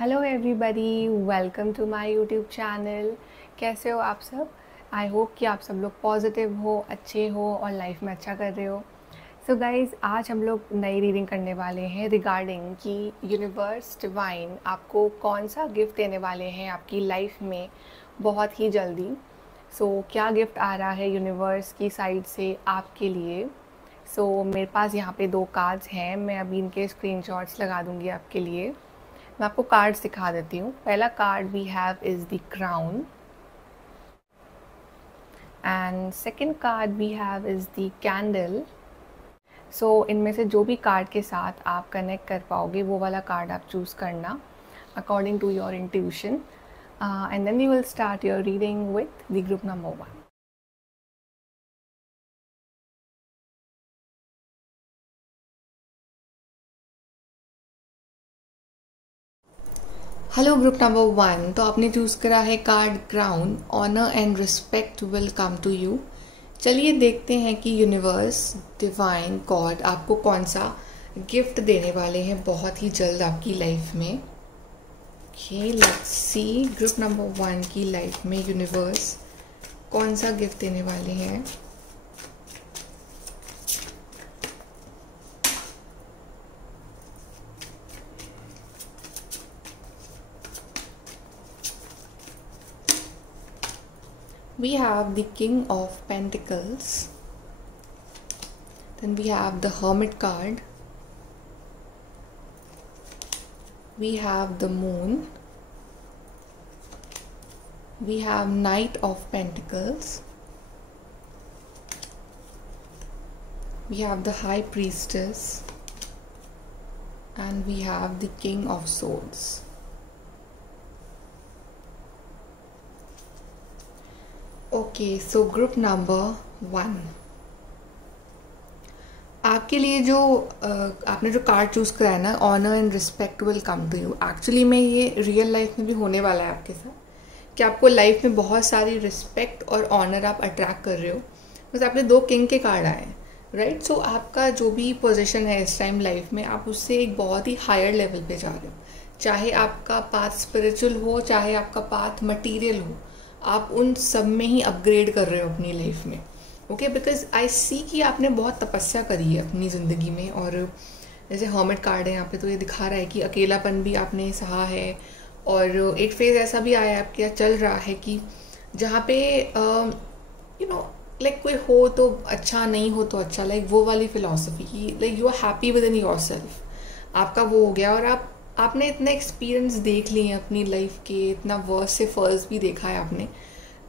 Hello everybody, welcome to my YouTube channel. कैसे हो आप सब? आई होप कि आप सब लोग पॉजिटिव हो, अच्छे हो और लाइफ में अच्छा कर रहे हो। सो गाइज़, आज हम लोग नई रीडिंग करने वाले हैं रिगार्डिंग कि यूनिवर्स डिवाइन आपको कौन सा गिफ्ट देने वाले हैं आपकी लाइफ में बहुत ही जल्दी। क्या गिफ्ट आ रहा है यूनिवर्स की साइड से आपके लिए? मेरे पास यहाँ पे 2 कार्ड्स हैं, मैं अभी इनके स्क्रीनशॉट्स लगा दूँगी आपके लिए। मैं आपको कार्ड्स दिखा देती हूँ। पहला card we have is the crown and second card we have is the candle. इनमें से जो भी कार्ड के साथ आप कनेक्ट कर पाओगे वो वाला कार्ड आप चूज़ करना according to your intuition, and then you will start your reading with the group number 1। Hello group number 1, तो आपने चूज़ करा है card crown. Honour and respect will come to you. चलिए देखते हैं कि यूनिवर्स डिवाइन गॉड आपको कौन सा गिफ्ट देने वाले हैं बहुत ही जल्द आपकी लाइफ में। Okay, let's see group number 1 की लाइफ में यूनिवर्स कौन सा गिफ्ट देने वाले हैं। We have the King of Pentacles, then we have the Hermit card, we have the Moon, we have Knight of Pentacles, we have the High Priestess, and we have the King of Swords. Okay, so group number 1, आपके लिए जो आपने जो card choose करा है ना, honour and respect will come to you. Actually में ये रियल लाइफ में भी होने वाला है आपके साथ कि आपको लाइफ में बहुत सारी रिस्पेक्ट और ऑनर आप अट्रैक्ट कर रहे हो। बस आपने 2 किंग के कार्ड आए हैं, राइट। सो आपका जो भी पोजीशन है इस टाइम लाइफ में, आप उससे एक बहुत ही हायर लेवल पे जा रहे हो। चाहे आपका पाथ स्पिरिचुअल हो, चाहे आपका पाथ मटीरियल हो, आप उन सब में ही अपग्रेड कर रहे हो अपनी लाइफ में। ओके, बिकॉज आई सी कि आपने बहुत तपस्या करी है अपनी ज़िंदगी में। और जैसे हर्मिट कार्ड है यहाँ पे, तो ये दिखा रहा है कि अकेलापन भी आपने सहा है। और एक फेज ऐसा भी आया आपके यहाँ चल रहा है कि जहाँ पे यू नो लाइक कोई हो तो अच्छा, नहीं हो तो अच्छा, लाइक वो वाली फिलॉसफी की, like you are happy with in your self. आपका वो हो गया और आपने इतने एक्सपीरियंस देख लिए हैं अपनी लाइफ के, इतना वर्स से फर्स्ट भी देखा है आपने,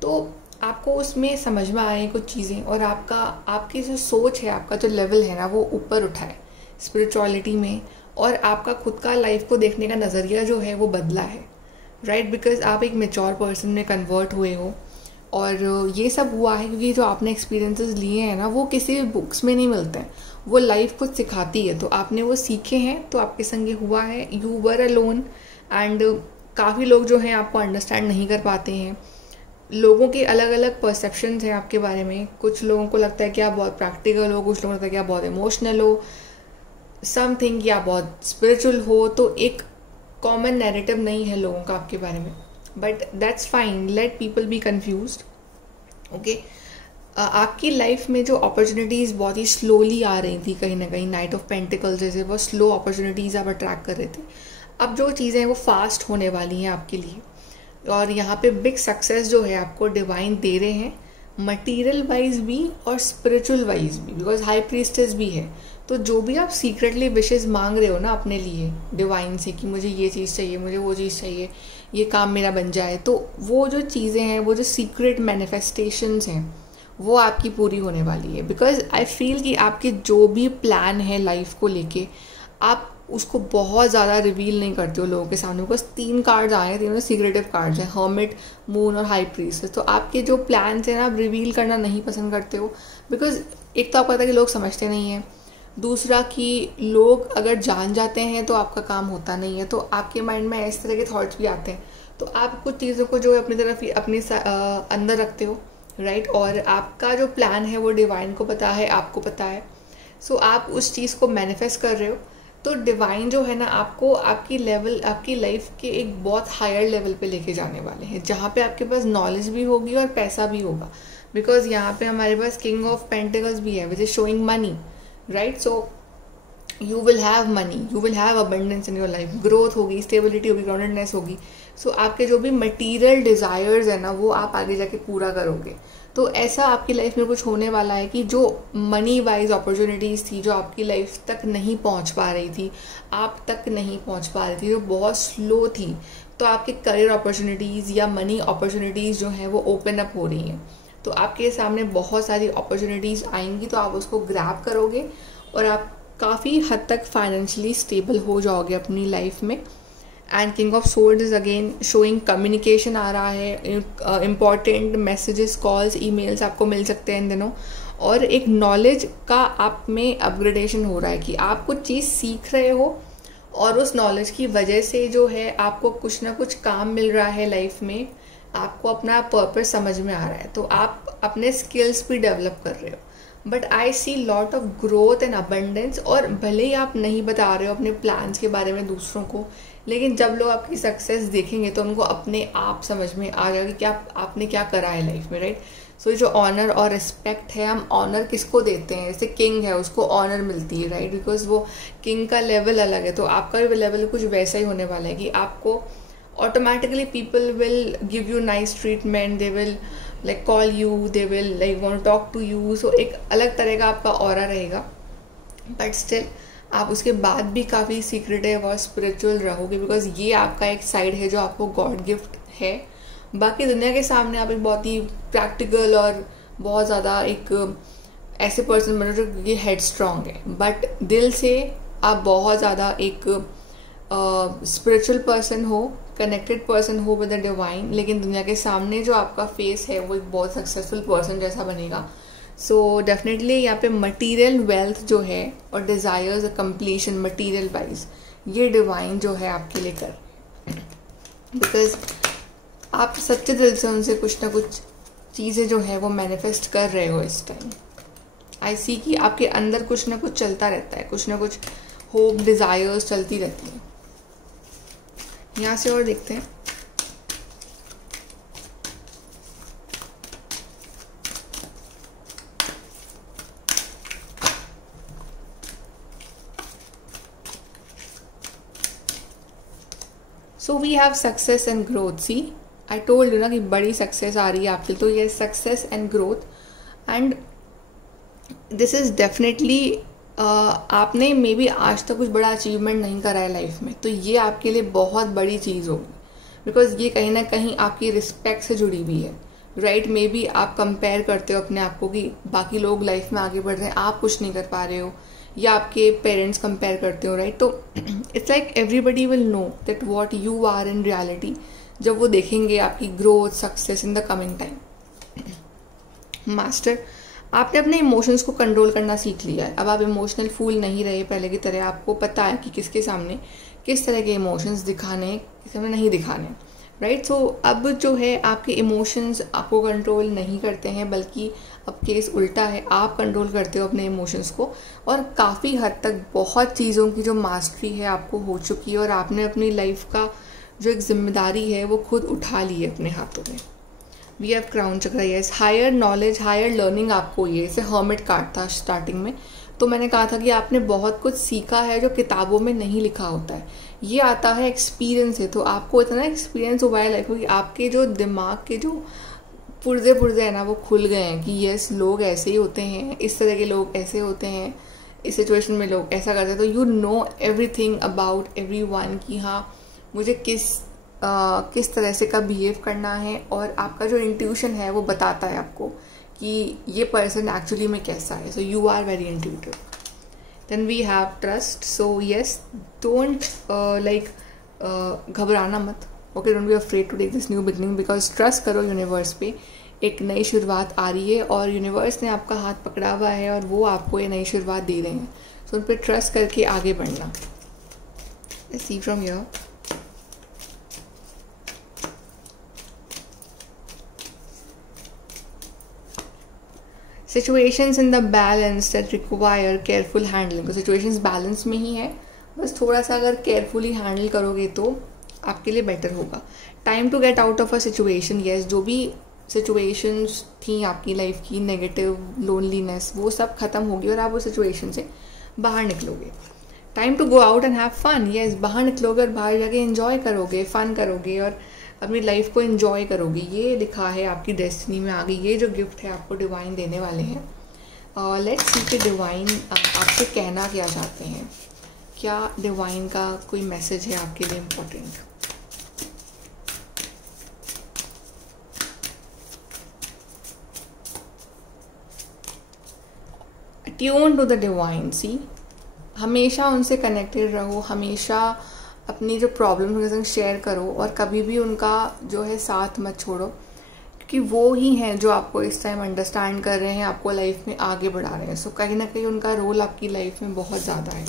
तो आपको उसमें समझ में आए कुछ चीज़ें। और आपकी जो सोच है, आपका जो लेवल है ना, वो ऊपर उठा है स्पिरिचुअलिटी में। और आपका खुद का लाइफ को देखने का नज़रिया जो है वो बदला है, राइट। बिकॉज आप एक मेच्योर पर्सन में कन्वर्ट हुए हो। और ये सब हुआ है क्योंकि जो आपने एक्सपीरियंसेस लिए हैं ना, वो किसी भी बुक्स में नहीं मिलते हैं, वो लाइफ खुद सिखाती है। तो आपने वो सीखे हैं, तो आपके संग ये हुआ है। यू वर अलोन एंड काफ़ी लोग जो हैं आपको अंडरस्टैंड नहीं कर पाते हैं। लोगों के अलग अलग परसेप्शंस हैं आपके बारे में। कुछ लोगों को लगता है कि आप बहुत प्रैक्टिकल हो, कुछ लोगों को लगता है कि आप बहुत इमोशनल हो, समथिंग, या बहुत स्पिरिचुअल हो। तो एक कॉमन नैरेटिव नहीं है लोगों का आपके बारे में, but that's fine, let people be confused. Okay, आपकी लाइफ में जो अपॉर्चुनिटीज़ बहुत ही स्लोली आ रही थी, कहीं ना कहीं नाइट ऑफ पेंटिकल्स जैसे बहुत स्लो अपॉर्चुनिटीज़ आप अट्रैक्ट कर रहे थे, अब जो चीज़ें हैं वो फास्ट होने वाली हैं आपके लिए। और यहाँ पे बिग सक्सेस जो है आपको डिवाइन दे रहे हैं, मटीरियल वाइज भी और स्पिरिचुअल वाइज भी, बिकॉज हाई प्रीस्टेस भी है। तो जो भी आप सीक्रेटली विशेस मांग रहे हो ना अपने लिए डिवाइन से कि मुझे ये चीज़ चाहिए, मुझे वो चीज़ चाहिए, ये काम मेरा बन जाए, तो वो जो चीज़ें हैं, वो जो सीक्रेट मैनिफेस्टेशंस हैं, वो आपकी पूरी होने वाली है। बिकॉज आई फील कि आपके जो भी प्लान है लाइफ को लेके, आप उसको बहुत ज़्यादा रिवील नहीं करते हो लोगों के सामने। बिकॉज 3 कार्ड्स आए हैं, तीनों सीक्रेटिव कार्ड्स हैं, हर्मिट, मून और हाई प्रीस्टेस। तो आपके जो प्लान्स हैं ना, आप रिवील करना नहीं पसंद करते हो। बिकॉज एक तो आपको पता है कि लोग समझते नहीं हैं, दूसरा कि लोग अगर जान जाते हैं तो आपका काम होता नहीं है। तो आपके माइंड में इस तरह के थॉट्स भी आते हैं। तो आप कुछ चीज़ों को जो है अपनी तरफ अपने अंदर रखते हो, राइट। और आपका जो प्लान है वो डिवाइन को पता है, आपको पता है। सो आप उस चीज़ को मैनिफेस्ट कर रहे हो। तो डिवाइन जो है ना आपको आपकी लाइफ के एक बहुत हायर लेवल पे लेके जाने वाले हैं, जहाँ पे आपके पास नॉलेज भी होगी और पैसा भी होगा। बिकॉज यहाँ पे हमारे पास किंग ऑफ पेंटिकल्स भी है which is showing money, right. So you will have money, you will have abundance in your life, growth होगी, स्टेबिलिटी होगी, ग्राउंडेडनेस होगी। सो आपके जो भी मटीरियल डिज़ायर्स है ना वो आप आगे जाके पूरा करोगे। तो ऐसा आपकी लाइफ में कुछ होने वाला है कि जो मनी वाइज अपॉर्चुनिटीज़ थी, जो आपकी लाइफ तक नहीं पहुंच पा रही थी, आप तक नहीं पहुंच पा रही थी, जो बहुत स्लो थी, तो आपके करियर अपॉर्चुनिटीज़ या मनी अपॉर्चुनिटीज़ जो हैं वो ओपन अप हो रही हैं। तो आपके सामने बहुत सारी अपॉर्चुनिटीज़ आएंगी, तो आप उसको ग्रैब करोगे और आप काफ़ी हद तक फाइनेंशियली स्टेबल हो जाओगे अपनी लाइफ में। And King of Swords is again showing communication आ रहा है, इम्पॉर्टेंट मैसेजेस, कॉल्स, ईमेल्स आपको मिल सकते हैं इन दिनों। और एक नॉलेज का आप में अपग्रेडेशन हो रहा है कि आप कुछ चीज़ सीख रहे हो और उस नॉलेज की वजह से जो है आपको कुछ ना कुछ काम मिल रहा है लाइफ में, आपको अपना पर्पस समझ में आ रहा है, तो आप अपने स्किल्स भी डेवलप कर रहे हो। But I see lot of growth and abundance. और भले ही आप नहीं बता रहे हो अपने प्लान्स के बारे में दूसरों को, लेकिन जब लोग आपकी सक्सेस देखेंगे तो उनको अपने आप समझ में आ जाएगा कि आपने क्या करा है लाइफ में, राइट। सो जो ऑनर और रिस्पेक्ट है, हम ऑनर किसको देते हैं, जैसे किंग है उसको ऑनर मिलती है, राइट, बिकॉज वो किंग का लेवल अलग है। तो आपका भी लेवल कुछ वैसा ही होने वाला है कि आपको automatically people will give you nice treatment, they will like call you, they will like want talk to you. So एक अलग तरह का आपका ऑरा रहेगा, बट स्टिल आप उसके बाद भी काफ़ी सीक्रेटिव और स्पिरिचुअल रहोगे, बिकॉज ये आपका एक साइड है जो आपको गॉड गिफ्ट है। बाकी दुनिया के सामने आप एक बहुत ही प्रैक्टिकल और बहुत ज़्यादा एक ऐसे पर्सन बनो जो ये हेड स्ट्रॉन्ग है, बट दिल से आप बहुत ज़्यादा एक स्पिरिचुअल पर्सन हो, कनेक्टेड पर्सन हो विद द डिवाइन। लेकिन दुनिया के सामने जो आपका फेस है वो एक बहुत सक्सेसफुल पर्सन जैसा बनेगा। सो डेफिनेटली यहाँ पे मटीरियल वेल्थ जो है और डिज़ायर्स कंप्लीशन मटीरियल वाइज, ये डिवाइन जो है आपके लिए कर, बिकॉज आप सच्चे दिल से उनसे कुछ ना कुछ चीज़ें जो है वो मैनिफेस्ट कर रहे हो इस टाइम। आई सी कि आपके अंदर कुछ ना कुछ चलता रहता है, कुछ ना कुछ होप, डिज़ायर्स चलती रहती हैं। यहाँ से और देखते हैं। So we have success and growth. See I told you ना कि बड़ी सक्सेस आ रही है आपके लिए, तो ये success and growth and this is definitely आपने मे बी आज तक कुछ बड़ा अचीवमेंट नहीं करा है लाइफ में, तो ये आपके लिए बहुत बड़ी चीज़ होगी, बिकॉज ये कहीं ना कहीं आपकी रिस्पेक्ट से जुड़ी हुई है, राइट। मे बी आप कंपेयर करते हो अपने आप को कि बाकी लोग लाइफ में आगे बढ़ रहे हैं, आप कुछ नहीं कर पा रहे हो, या आपके पेरेंट्स कंपेयर करते हो, राइट। तो it's like everybody will know that what you are in reality जब वो देखेंगे आपकी growth, success in the coming time. Master, आपने अपने इमोशंस को कंट्रोल करना सीख लिया है। अब आप इमोशनल फूल नहीं रहे पहले की तरह, आपको पता है कि किसके सामने किस तरह के इमोशंस दिखाने, किस समय नहीं दिखाने, राइट। सो अब जो है आपके इमोशंस आपको कंट्रोल नहीं करते हैं, बल्कि अब केस उल्टा है, आप कंट्रोल करते हो अपने इमोशंस को। और काफ़ी हद तक बहुत चीज़ों की जो मास्टरी है आपको हो चुकी है, और आपने अपनी लाइफ का जो एक जिम्मेदारी है वो खुद उठा ली है अपने हाथों में। We have crown chakra, yes. Higher knowledge, higher learning आपको ये जैसे हर्मिट कार्ड था स्टार्टिंग में, तो मैंने कहा था कि आपने बहुत कुछ सीखा है जो किताबों में नहीं लिखा होता है, ये आता है एक्सपीरियंस से। तो आपको इतना एक्सपीरियंस हुआ है लाइफ में कि आपके जो दिमाग के जो पुर्जे है ना वो खुल गए हैं कि यस, लोग ऐसे ही होते हैं, इस तरह के लोग ऐसे होते हैं, इस सिचुएशन में लोग ऐसा करते हैं। तो you know everything about everyone कि हाँ मुझे किस तरह से का बिहेव करना है, और आपका जो इंट्यूशन है वो बताता है आपको कि ये पर्सन एक्चुअली में कैसा है। So you are very intuitive. Then we have trust. So yes, don't घबराना मत, okay, don't be afraid to take this new beginning, because trust करो यूनिवर्स पे, एक नई शुरुआत आ रही है और यूनिवर्स ने आपका हाथ पकड़ा हुआ है और वो आपको ये नई शुरुआत दे रहे हैं। सो उन पर ट्रस्ट करके आगे बढ़ना। See from here, situations in the balance that require careful handling. तो सिचुएशंस बैलेंस में ही है, बस थोड़ा सा अगर केयरफुली हैंडल करोगे तो आपके लिए बेटर होगा. Time to get out of a situation. Yes, जो भी सिचुएशंस थी आपकी लाइफ की, नेगेटिव, लोनलीनेस, वो सब खत्म होगी और आप उस सिचुएशन से बाहर निकलोगे. Time to go out and have fun. Yes, बाहर निकलोगे और बाहर जाके एंजॉय करोगे, फन करोगे और अपनी लाइफ को एंजॉय करोगे. ये लिखा है आपकी डेस्टिनी में आगे. ये जो गिफ्ट है आपको डिवाइन देने वाले हैं. लेट्स सी कि डिवाइन आपसे कहना क्या चाहते हैं. क्या डिवाइन का कोई मैसेज है आपके लिए important. Tune to the divine. See, हमेशा उनसे कनेक्टेड रहो, हमेशा अपनी जो प्रॉब्लम उनके संग शेयर करो और कभी भी उनका जो है साथ मत छोड़ो, क्योंकि वो ही हैं जो आपको इस टाइम अंडरस्टैंड कर रहे हैं, आपको लाइफ में आगे बढ़ा रहे हैं. सो कहीं ना कहीं उनका रोल आपकी लाइफ में बहुत ज़्यादा है.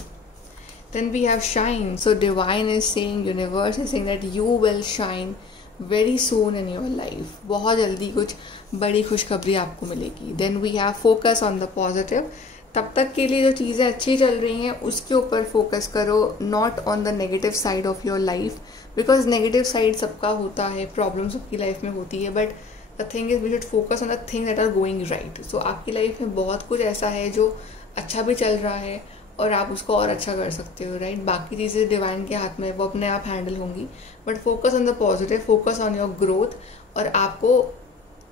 Then we have shine. So divine is saying, universe is saying that you will shine very soon in your life. बहुत जल्दी कुछ बड़ी खुशखबरी आपको मिलेगी. Then we have focus on the positive. तब तक के लिए जो चीज़ें अच्छी चल रही हैं उसके ऊपर फोकस करो, not on the negative side of your life, because negative side सबका होता है, प्रॉब्लम्स सबकी लाइफ में होती है. But the thing is we should focus on the thing that are going right. So आपकी लाइफ में बहुत कुछ ऐसा है जो अच्छा भी चल रहा है और आप उसको और अच्छा कर सकते हो, राइट. बाकी चीज़ें डिवाइन के हाथ में, वो अपने आप हैंडल होंगी. But focus on the positive, focus on your growth. और आपको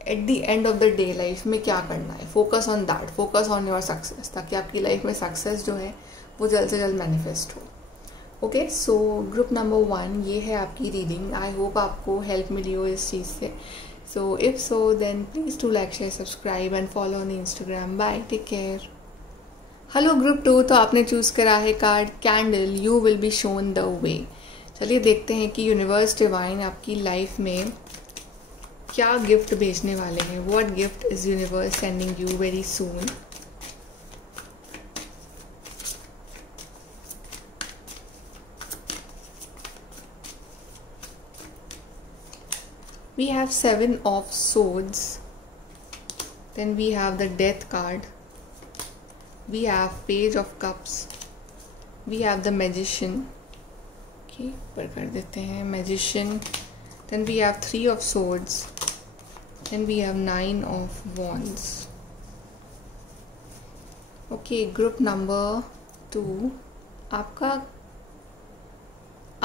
at the end of the day life में क्या करना है, focus on that, focus on your success, ताकि आपकी लाइफ में सक्सेस जो है वो जल्द से जल्द मैनिफेस्ट हो. ओके, सो ग्रुप नंबर 1 ये है आपकी रीडिंग. आई होप आपको हेल्प मिली हो इस चीज़ से. So if so then please do like, share, subscribe and follow on Instagram. Bye, take care. Hello group 2, तो आपने चूज़ करा है card candle, you will be shown the way. चलिए देखते हैं कि यूनिवर्स डिवाइन आपकी लाइफ में क्या गिफ्ट भेजने वाले हैं. What gift is universe sending you very soon. We have 7 of swords. Then we have the death card. We have page of cups. We have the magician. Okay, ऊपर कर देते हैं magician. Then we have 3 of swords. Then we have 9 of wands. Okay, group number 2. आप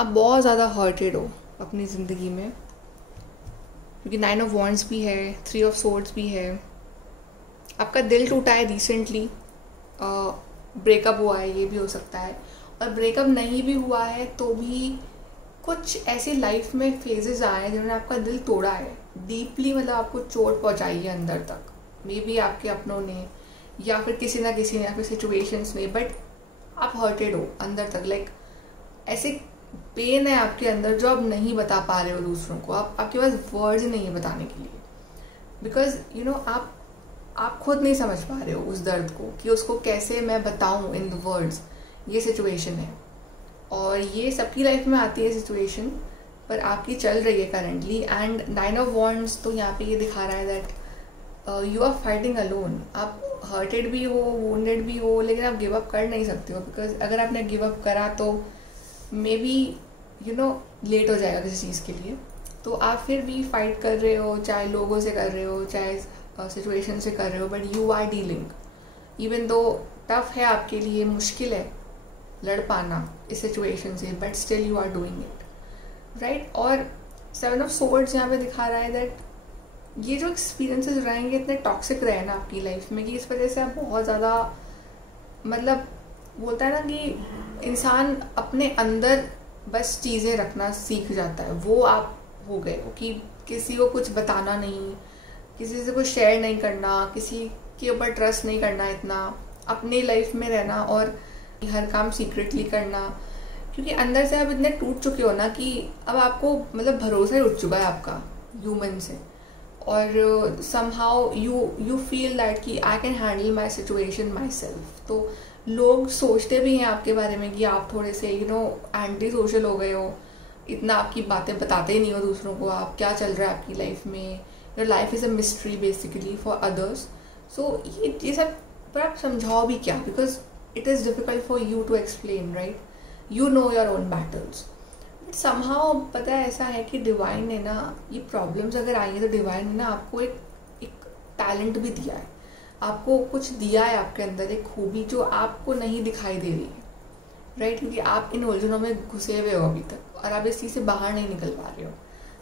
बहुत ज़्यादा hurted हो अपनी ज़िंदगी में, क्योंकि 9 of wands भी है, 3 of swords भी है. आपका दिल टूटा है रिसेंटली, ब्रेकअप हुआ है, ये भी हो सकता है. और ब्रेकअप नहीं भी हुआ है तो भी कुछ ऐसी लाइफ में फेजेस आए हैं जिन्होंने आपका दिल तोड़ा है डीपली, मतलब आपको चोट पहुंचाई है अंदर तक. मे बी आपके अपनों ने या फिर किसी ना किसी ने, आपके सिचुएशंस ने, बट आप हर्टेड हो अंदर तक. लाइक ऐसे पेन है आपके अंदर जो आप नहीं बता पा रहे हो दूसरों को. आपके पास वर्ड्स नहीं है बताने के लिए, बिकॉज यू नो आप खुद नहीं समझ पा रहे हो उस दर्द को कि उसको कैसे मैं बताऊं इन द वर्ड्स. ये सिचुएशन है और ये सबकी लाइफ में आती है सिचुएशन, पर आपकी चल रही है करंटली. एंड 9 of wands तो यहाँ पे ये दिखा रहा है that you are fighting alone. आप हर्टेड भी हो, वुंडेड भी हो, लेकिन आप गिव अप कर नहीं सकते हो, बिकॉज अगर आपने गिव अप करा तो maybe you know late हो जाएगा किसी चीज़ के लिए. तो आप फिर भी फाइट कर रहे हो, चाहे लोगों से कर रहे हो, चाहे सिचुएशन से कर रहे हो, but you are dealing. Even though tough है आपके लिए, मुश्किल है लड़ पाना इस सिचुएशन से, but still you are doing it, right. और 7 of swords यहाँ पे दिखा रहा है दैट ये जो एक्सपीरियंसेस रहेंगे इतने टॉक्सिक रहे ना आपकी लाइफ में कि इस वजह से आप बहुत ज़्यादा, मतलब बोलता है ना कि इंसान अपने अंदर बस चीज़ें रखना सीख जाता है. वो आप हो गए हो कि किसी को कुछ बताना नहीं, किसी से कुछ शेयर नहीं करना, किसी के ऊपर ट्रस्ट नहीं करना, इतना अपनी लाइफ में रहना और हर काम सीक्रेटली करना, क्योंकि अंदर से आप इतने टूट चुके हो ना कि अब आपको मतलब भरोसा ही उठ चुका है आपका ह्यूमन से. और समहाउ यू फील दैट कि I can handle my situation my self. तो लोग सोचते भी हैं आपके बारे में कि आप थोड़े से यू नो एंटी सोशल हो गए हो, इतना आपकी बातें बताते ही नहीं हो दूसरों को, आप क्या चल रहा है आपकी लाइफ में, your life is a mystery basically for others. So ये सब पर आप समझाओ भी क्या, because it is difficult for you to explain, right. You know your own battles. But somehow पता है ऐसा है कि डिवाइन ने ना, ये प्रॉब्लम्स अगर आई है तो डिवाइन ने ना आपको एक टैलेंट भी दिया है, आपको कुछ दिया है आपके अंदर, एक खूबी जो आपको नहीं दिखाई दे रही है, राइट? क्योंकि आप इन उलझनों में घुसे हुए हो अभी तक और आप इस चीज़ से बाहर नहीं निकल पा रहे हो,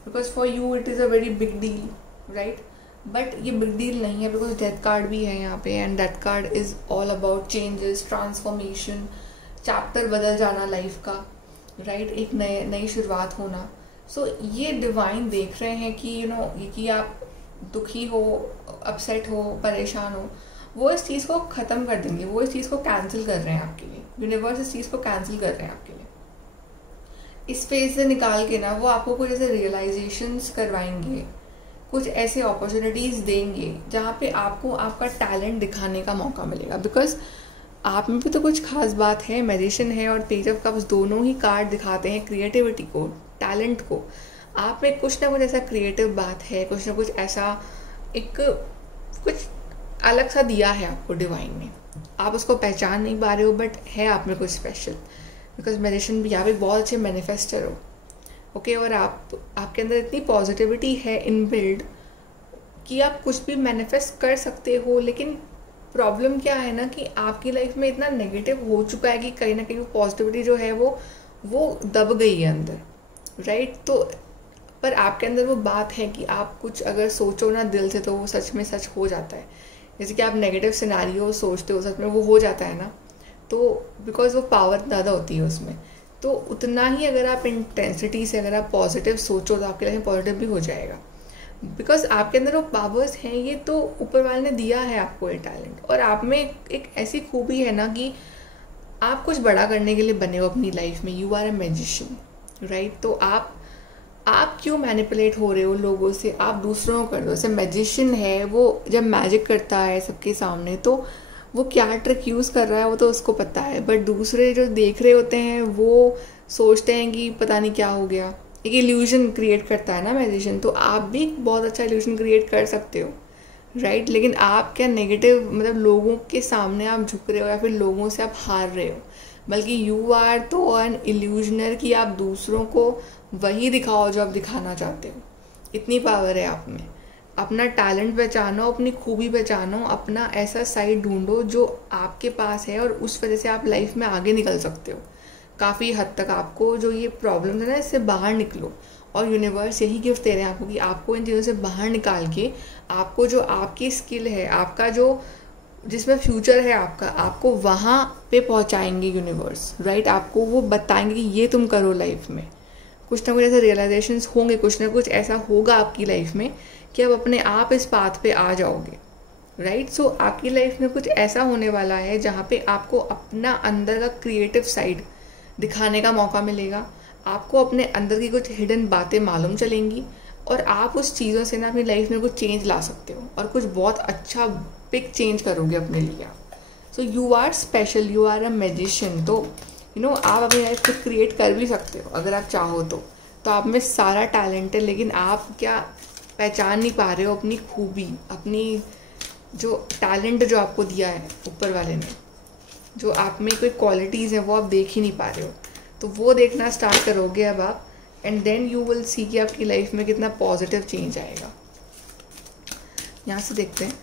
because for you it is a very big deal, right? But ये बिग डील नहीं है, बिकॉज डेथ कार्ड भी है यहाँ पे, and death card is all about changes, transformation, chapter बदल जाना लाइफ का, राइट? एक नई शुरुआत होना। सो ये डिवाइन देख रहे हैं कि यू नो कि आप दुखी हो, अपसेट हो, परेशान हो, वो इस चीज़ को ख़त्म कर देंगे, वो इस चीज़ को कैंसिल कर रहे हैं आपके लिए, यूनिवर्स इस चीज़ को कैंसिल कर रहे हैं आपके लिए। इस फेज से निकाल के ना वो आपको कुछ ऐसे रियलाइजेशंस करवाएंगे, कुछ ऐसे अपॉर्चुनिटीज़ देंगे जहाँ पे आपको आपका टैलेंट दिखाने का मौका मिलेगा, बिकॉज आप में भी तो कुछ खास बात है। मैजिशियन है और पेज ऑफ कप्स दोनों ही कार्ड दिखाते हैं क्रिएटिविटी को, टैलेंट को। आप में कुछ ना कुछ ऐसा क्रिएटिव बात है, कुछ ना कुछ ऐसा एक कुछ अलग सा दिया है आपको डिवाइन ने, आप उसको पहचान नहीं पा रहे हो, बट है आप में कुछ स्पेशल। बिकॉज मैजिशियन भी आप एक बहुत अच्छे मैनिफेस्टर हो, ओके? और आपके अंदर इतनी पॉजिटिविटी है इनबिल्ड कि आप कुछ भी मैनिफेस्ट कर सकते हो। लेकिन प्रॉब्लम क्या है ना कि आपकी लाइफ में इतना नेगेटिव हो चुका है कि कहीं ना कहीं वो पॉजिटिविटी जो है वो दब गई है अंदर, राइट? तो पर आपके अंदर वो बात है कि आप कुछ अगर सोचो ना दिल से तो वो सच में सच हो जाता है। जैसे कि आप नेगेटिव सिनारियो सोचते हो, सच में वो हो जाता है ना, तो बिकॉज वो पावर ज़्यादा होती है उसमें। तो उतना ही अगर आप इंटेंसिटी से अगर आप पॉजिटिव सोचो तो आपके लाइफ में पॉजिटिव भी हो जाएगा, बिकॉज आपके अंदर वो पावर्स हैं, ये तो ऊपर वाले ने दिया है आपको ये टैलेंट। और आप में एक ऐसी खूबी है ना कि आप कुछ बड़ा करने के लिए बने हो अपनी लाइफ में, you are a magician, right? तो आप क्यों मैनिपुलेट हो रहे हो लोगों से, आप दूसरों को कर दो। जैसे मैजिशियन है, वो जब मैजिक करता है सबके सामने तो वो क्या ट्रिक यूज़ कर रहा है वो तो उसको पता है, बट दूसरे जो देख रहे होते हैं वो सोचते हैं कि पता नहीं क्या हो गया। एक इल्यूजन क्रिएट करता है ना मैजिशियन, तो आप भी बहुत अच्छा इल्यूजन क्रिएट कर सकते हो, राइट? लेकिन आप क्या नेगेटिव मतलब लोगों के सामने आप झुक रहे हो या फिर लोगों से आप हार रहे हो, बल्कि यू आर तो एन इल्यूजनर कि आप दूसरों को वही दिखाओ जो आप दिखाना चाहते हो। इतनी पावर है आप में। अपना टैलेंट पहचानो, अपनी खूबी पहचानो, अपना ऐसा साइड ढूंढो जो आपके पास है और उस वजह से आप लाइफ में आगे निकल सकते हो काफ़ी हद तक। आपको जो ये प्रॉब्लम है ना, इससे बाहर निकलो, और यूनिवर्स यही गिफ्ट दे रहे हैं आपको कि आपको इन चीज़ों से बाहर निकाल के आपको जो आपकी स्किल है, आपका जो जिसमें फ्यूचर है आपका, आपको वहाँ पे पहुँचाएंगे यूनिवर्स, राइट? आपको वो बताएंगे कि ये तुम करो लाइफ में। कुछ ना कुछ ऐसे रियलाइजेशंस होंगे, कुछ ना कुछ ऐसा होगा आपकी लाइफ में कि आप अपने आप इस पाथ पे आ जाओगे, राइट? सो आपकी लाइफ में कुछ ऐसा होने वाला है जहाँ पे आपको अपना अंदर का क्रिएटिव साइड दिखाने का मौका मिलेगा, आपको अपने अंदर की कुछ हिडन बातें मालूम चलेंगी और आप उस चीज़ों से ना अपनी लाइफ में कुछ चेंज ला सकते हो और कुछ बहुत अच्छा बिग चेंज करोगे अपने लिए आप। So you are special, you are a magician. तो आप अपनी लाइफ को क्रिएट कर भी सकते हो अगर आप चाहो तो आप में सारा टैलेंट है, लेकिन आप क्या पहचान नहीं पा रहे हो अपनी खूबी, अपनी जो टैलेंट जो आपको दिया है ऊपर वाले ने, जो आप में कोई क्वालिटीज़ है वो आप देख ही नहीं पा रहे हो। तो वो देखना स्टार्ट करोगे अब आप, and then you will see कि आपकी लाइफ में कितना पॉजिटिव चेंज आएगा। यहाँ से देखते हैं।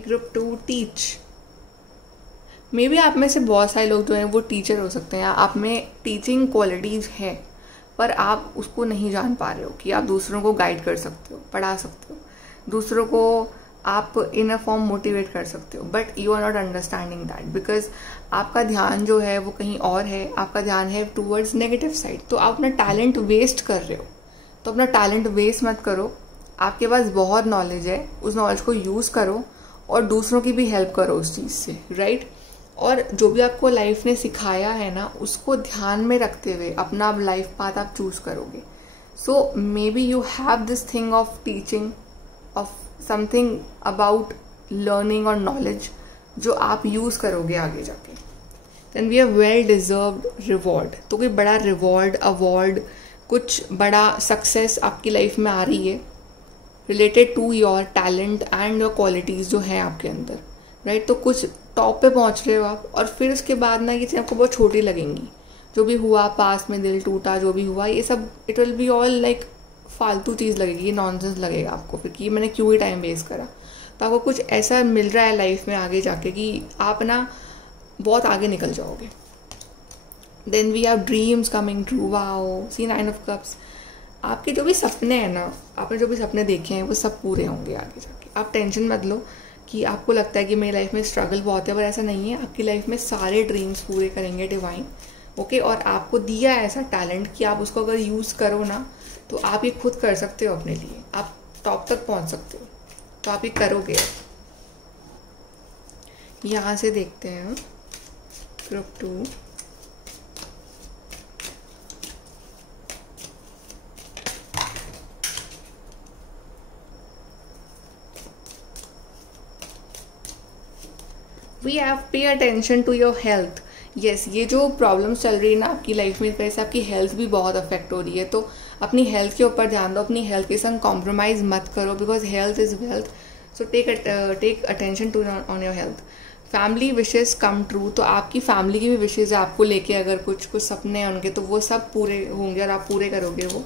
Group 2 teach. मे बी आप में से बहुत सारे लोग जो हैं वो टीचर हो सकते हैं, आप में टीचिंग क्वालिटीज़ है पर आप उसको नहीं जान पा रहे हो कि आप दूसरों को गाइड कर सकते हो, पढ़ा सकते हो, दूसरों को आप इन अ फॉर्म मोटिवेट कर सकते हो, but you are not understanding that because आपका ध्यान जो है वो कहीं और है, आपका ध्यान है टूवर्ड्स नेगेटिव साइड। तो आप अपना टैलेंट वेस्ट कर रहे हो, तो अपना टैलेंट वेस्ट मत करो। आपके पास बहुत नॉलेज है, उस नॉलेज को यूज़ करो और दूसरों की भी हेल्प करो उस चीज़ से, राइट? और जो भी आपको लाइफ ने सिखाया है ना, उसको ध्यान में रखते हुए अपना अब लाइफ पाथ आप चूज करोगे। So maybe you have this thing of teaching, of something about learning और नॉलेज जो आप यूज करोगे आगे जाके। Then we are well deserved reward. तो कोई बड़ा रिवॉर्ड, अवार्ड, कुछ बड़ा सक्सेस आपकी लाइफ में आ रही है, related to your talent and your qualities जो हैं आपके अंदर, राइट। तो कुछ टॉप पे पहुंच रहे हो आप, और फिर उसके बाद ना ये चीज़ें आपको बहुत छोटी लगेंगी। जो भी हुआ पास में, दिल टूटा, जो भी हुआ, ये सब it will be all like फालतू चीज़ लगेगी, ये नॉनसेंस लगेगा आपको फिर कि मैंने क्यों ही टाइम वेस्ट करा। तो आपको कुछ ऐसा मिल रहा है लाइफ में आगे जाके कि आप ना बहुत आगे निकल जाओगे। Then we have dreams coming true, wow, see 9 of cups. आपके जो भी सपने हैं ना, आपने जो भी सपने देखे हैं वो सब पूरे होंगे आगे जाके। आप टेंशन मत लो कि आपको लगता है कि मेरी लाइफ में स्ट्रगल बहुत है, पर ऐसा नहीं है। आपकी लाइफ में सारे ड्रीम्स पूरे करेंगे डिवाइन, ओके। और आपको दिया है ऐसा टैलेंट कि आप उसको अगर यूज़ करो ना तो आप ये खुद कर सकते हो अपने लिए, आप टॉप तक पहुंच सकते हो। तो आप ये करोगे। यहाँ से देखते हैं group 2। We have pay attention to your health. Yes, ये जो प्रॉब्लम्स चल रही है ना आपकी लाइफ में, इस वजह से आपकी हेल्थ भी बहुत अफेक्ट हो रही है। तो अपनी हेल्थ के ऊपर ध्यान दो, अपनी हेल्थ के संग कॉम्प्रोमाइज़ मत करो, because health is wealth. So take attention to on your health. Family wishes come true. तो आपकी फैमिली की भी विशेज़ है आपको लेके, अगर कुछ सपने हैं उनके तो वो सब पूरे होंगे और आप पूरे करोगे वो।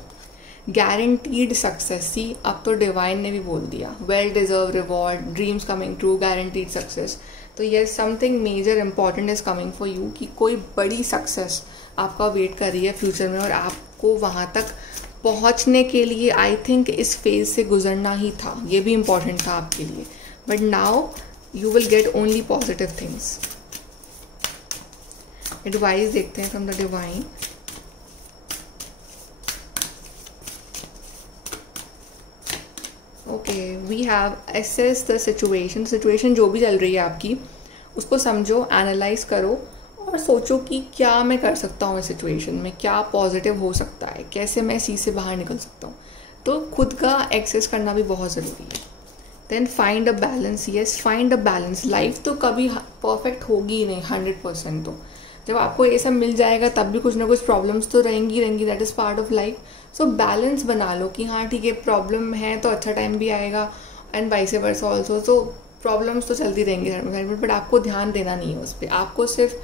Guaranteed success. सी, अब तो डिवाइन ने भी बोल दिया, well deserve reward, dreams coming true, guaranteed success. तो ये something major important is coming for you, कि कोई बड़ी सक्सेस आपका वेट कर रही है फ्यूचर में, और आपको वहाँ तक पहुँचने के लिए आई थिंक इस फेज से गुजरना ही था। ये भी इम्पॉर्टेंट था आपके लिए, but now you will get only positive things. Advice देखते हैं from the divine. Okay, we have assess the situation. Situation जो भी चल रही है आपकी, उसको समझो, एनालाइज करो और सोचो कि क्या मैं कर सकता हूँ इस सिचुएशन में, क्या पॉजिटिव हो सकता है, कैसे मैं इसी से बाहर निकल सकता हूँ। तो खुद का एक्सेस करना भी बहुत ज़रूरी है। Then find a balance. Yes, find a balance. Life तो कभी परफेक्ट होगी ही नहीं 100%। तो जब आपको ये सब मिल जाएगा तब भी कुछ ना कुछ प्रॉब्लम्स तो रहेंगी, that is part of life. So balance बना लो कि हाँ ठीक है, प्रॉब्लम है तो अच्छा टाइम भी आएगा, एंड वाइस वर्सा ऑल्सो। तो प्रॉब्लम्स तो चलती रहेंगी बट आपको ध्यान देना नहीं है उस पर। आपको सिर्फ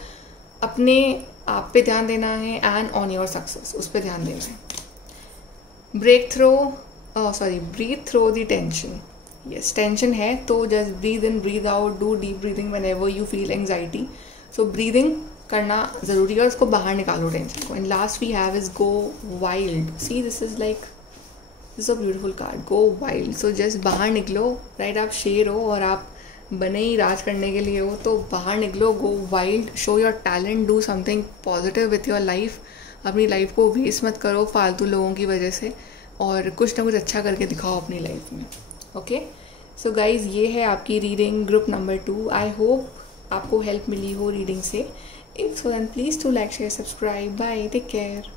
अपने आप पे ध्यान देना है एंड ऑन योर सक्सेस, उस पर ध्यान देना है। Breathe through the tension. Yes, tension है तो just breathe in, breathe out, do deep breathing whenever you feel anxiety. So breathing करना ज़रूरी है और उसको बाहर निकालो टेंशन को। And last we have is go wild. See, this is a beautiful card, go wild. So just बाहर निकलो, राइट। आप शेर हो और आप बने ही राज करने के लिए हो, तो बाहर निकलो, go wild, show your talent, do something positive with your life. अपनी लाइफ को वेस्ट मत करो फालतू लोगों की वजह से, और कुछ ना कुछ अच्छा करके दिखाओ अपनी लाइफ में। ओके, सो गाइज, ये है आपकी reading group number 2। I hope आपको हेल्प मिली हो रीडिंग से। If so then please to like, share, subscribe. Bye, take care.